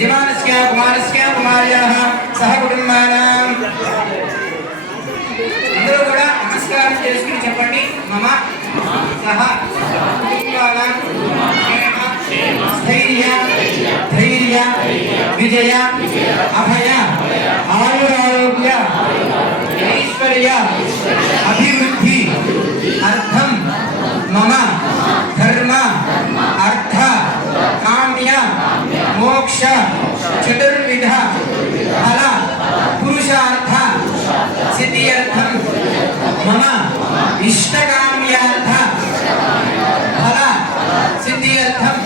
यजमानस्य कुमारस्य कुमार्याः सह कुटुंबानां అందరూ కూడా నమస్కారం చేసుకుని చెప్పండి మమ సహ కుటుంబానాం క్షేమ స్థైర్య ధైర్య విజయ అభయ ఆయురారోగ్య ఐశ్వర్య అభివృద్ధి అర్థం మమ ధర్మ అర్థ కామ్య మోక్ష చతుర్విధ ఫల పురుషార్థ सिद्ध्यर्थम मम इष्टकाम्यार्थ फल सिद्ध्यर्थम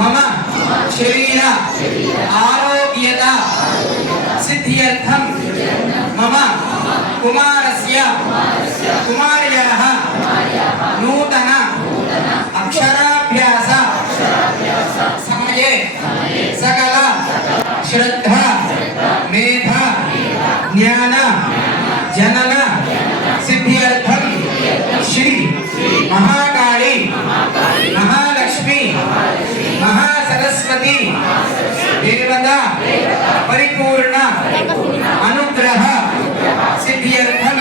मम शरीर आरोग्यता सिद्ध्यर्थम मम कुमारस्य कुमार्याः नूतन अक्षराभ्यास समये सकल श्रद्धा मेधा ज्ञान जनन सिद्ध्यर्थम श्री महाकाली महालक्ष्मी महासरस्वती देवता परिपूर्ण अनुग्रह सिद्ध्यर्थम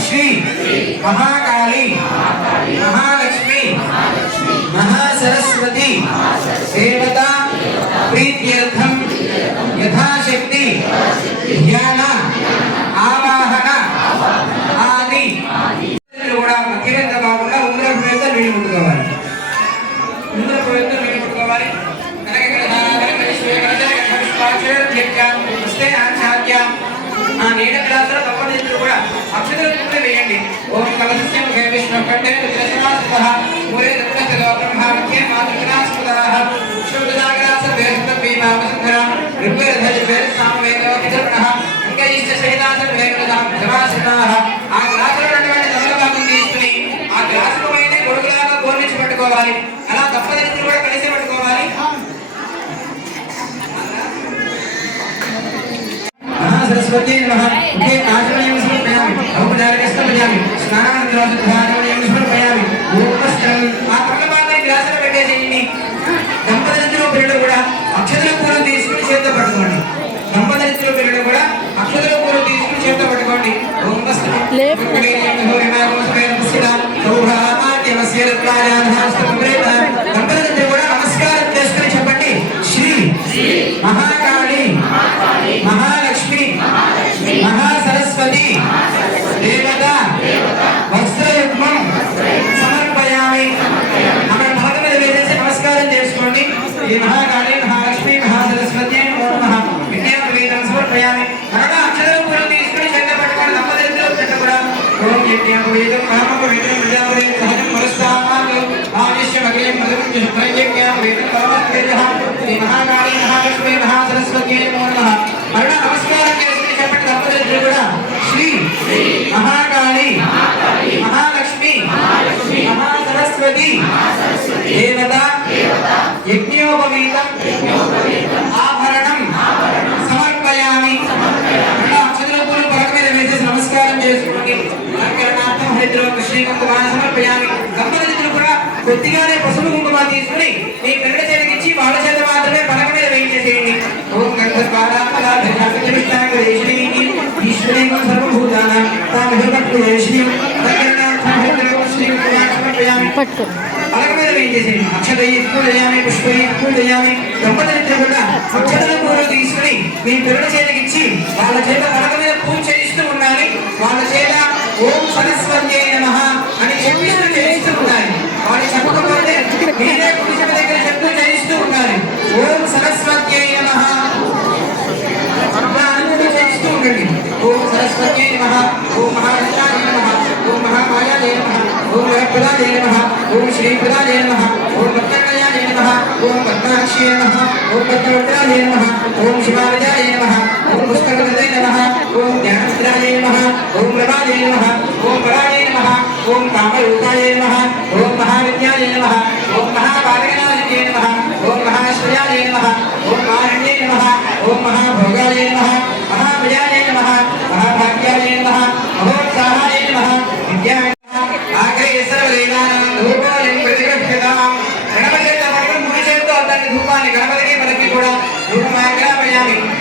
श्री महाकाली महालक्ष्मी महासरस्वती देवता प्रीत्यर्थम यथाशक्ति ध्यान आवाहन आदि కూడా మధ్యవేంత కాకుండా ఉంగర ప్రవేత నీళ్ళు ముట్టుకోవాలి ఉంగర ప్రవేత నీళ్ళు ముట్టుకోవాలి ఆ నీడ గ్లాసులో తప్పనిసరి కూడా అక్షతలు కూడా వేయండి ఓం కలశస్య ముఖే విష్ణు కంఠే విద్రసనాస్తః మూరే దత్తస్య బ్రహ్మాఖ్యే మాతృకనాస్పదః శుద్ధదాగ్రాస వేద వీమావసంధర ఋగ్వేద వేద సామవేద విదర్ణః ఇంకైశ్చ సహితాస వేదం జవాసనాః ఆ గ్లాసులో ఉన్నటువంటి తమలపాకం తీసుకుని ఆ గ్లాసుల పైన గొడుగులాగా గోర్నించి పట్టుకోవాలి అలా తప్పనిసరి కూడా కలిసి పట్టుకోవాలి सरस्वती नमः उके आचमनीयं समर्पयामि औपचारिकस्थं भजामि स्नानानन्तरं ध्यानमनीयं समर्पयामि ऊपस्थं आ తమలపాకం గ్లాసులో పెట్టేసేయండి దంపతులిద్దరూ పిల్లలు కూడా అక్షతల పూలు తీసుకుని చేతితో పట్టుకోండి దంపతులిద్దరూ పిల్లలు కూడా అక్షతల పూలు తీసుకుని చేతితో పట్టుకోండి ఓం వస్తు దంపతులిద్దరూ కూడా నమస్కారం చేసుకుని చెప్పండి శ్రీ మహాకాళి महालक्ष्मी महासरस्वती देवता वस्त्रयुग्मं समर्पयामि अక్కడ భాగం మీద వేసేసి నమస్కారం చేసుకోండి ఈ మహాకాళి మహాలక్ష్మి మహాసరస్వతి నమో నమః విద్యావేదం సమర్పయామి మరలా అక్షరం పూలు తీసుకుని చేత పట్టుకొని దంపతులిద్దరూ చెట్టు కూడా ఓం యజ్ఞవేదం మహామవేదం విద్యావేదం సహజం పురస్కారాలు ఆవిష్యమగ్రేం మధురం యజ్ఞవేదం పరమవేదః శ్రీ మహాకాళి మహాలక్ష్మి మహాసరస్వతి నమో నమః మరణ నమస్కారం చేసుకుని చెప్పండి దంపతులిద్దరూ కూడా శ్రీ మహాకాళి మహాలక్ష్మి మహాసరస్వతి దేవత యజ్ఞోపవీతం ఆభరణం సమర్పయామి అక్షతల పూలు పలక మీద వేసేసి నమస్కారం చేసుకోండి అలంకరణార్థం హరిద్రం కృష్ణ కుంకుమ సమర్పయామి దంపతులిద్దరూ కూడా కొద్దిగానే పసుపు కుంకుమ తీసుకుని మీ పిల్లల చేతికిచ్చి వాళ్ళ చేత మాత్రమే పలక మీద వేయించేసేయండి ఓం ఈశ్వరీం సర్వభూతానాం తామహిమత్యేష్ణిం పట్టు పలక మీద వేయించేసేయండి అక్షతై పూజయామి పుష్పై పూజయామి దంపతులిద్దరూ కూడా అక్షతల పూలు తీసుకుని మీ పిల్లల చేతికిచ్చి వాళ్ళ చేత పలక మీద పూజ చేయిస్తూ ఉండాలి వాళ్ళ చేత ఓం సరస్వత్యై నమః అని చెప్పిస్తూ చేయిస్తూ ఉండాలి వాళ్ళు చెప్పకపోతే మీరే పురుషుల దగ్గర చెప్తూ చేయిస్తూ ఉండాలి ఓం సరస్వత్యై నమః చేయిస్తూ ఉండండి ఓం సరస్వత్యై నమః ఓం మహాలక్ష్మీ నమః ఓం మహామాయాయ నమః ఓం వరప్రదాయ నమః ఓం శ్రీప్రదాయ నమః ఓం భక్తకళ్యాణాయ నమః ఓం పద్మాక్షి నమః ఓం పద్మవృత్రాయ నమః ఓం శివాయ నమః ఓం పుష్కరవృతాయ నమః ఓం జ్ఞానప్రదాయ నమః ఓం ప్రభాయ నమః ఓం పరాయ నమః ఓం కామరూపాయ నమః ఓం మహావిద్యాయ నమః ఓం మహాపాదకనాయ నమః ఓం మహాశ్వర్యాయ నమః ఓం మారణ్యే నమః ఓం మహాభోగాయ నమః మహాభయాయ నమః మహాభాగ్యాయ నమః మహోత్సాహాయ నమః విద్యాయ నమః ఆగ్రే సర్వదేవానాం ధూపాయం ప్రతిగృహ్యతాం గణపతి చేత ముడి చేత దాన్ని ధూపాన్ని గణపతికి మనకి కూడా ధూపం समर्पयामि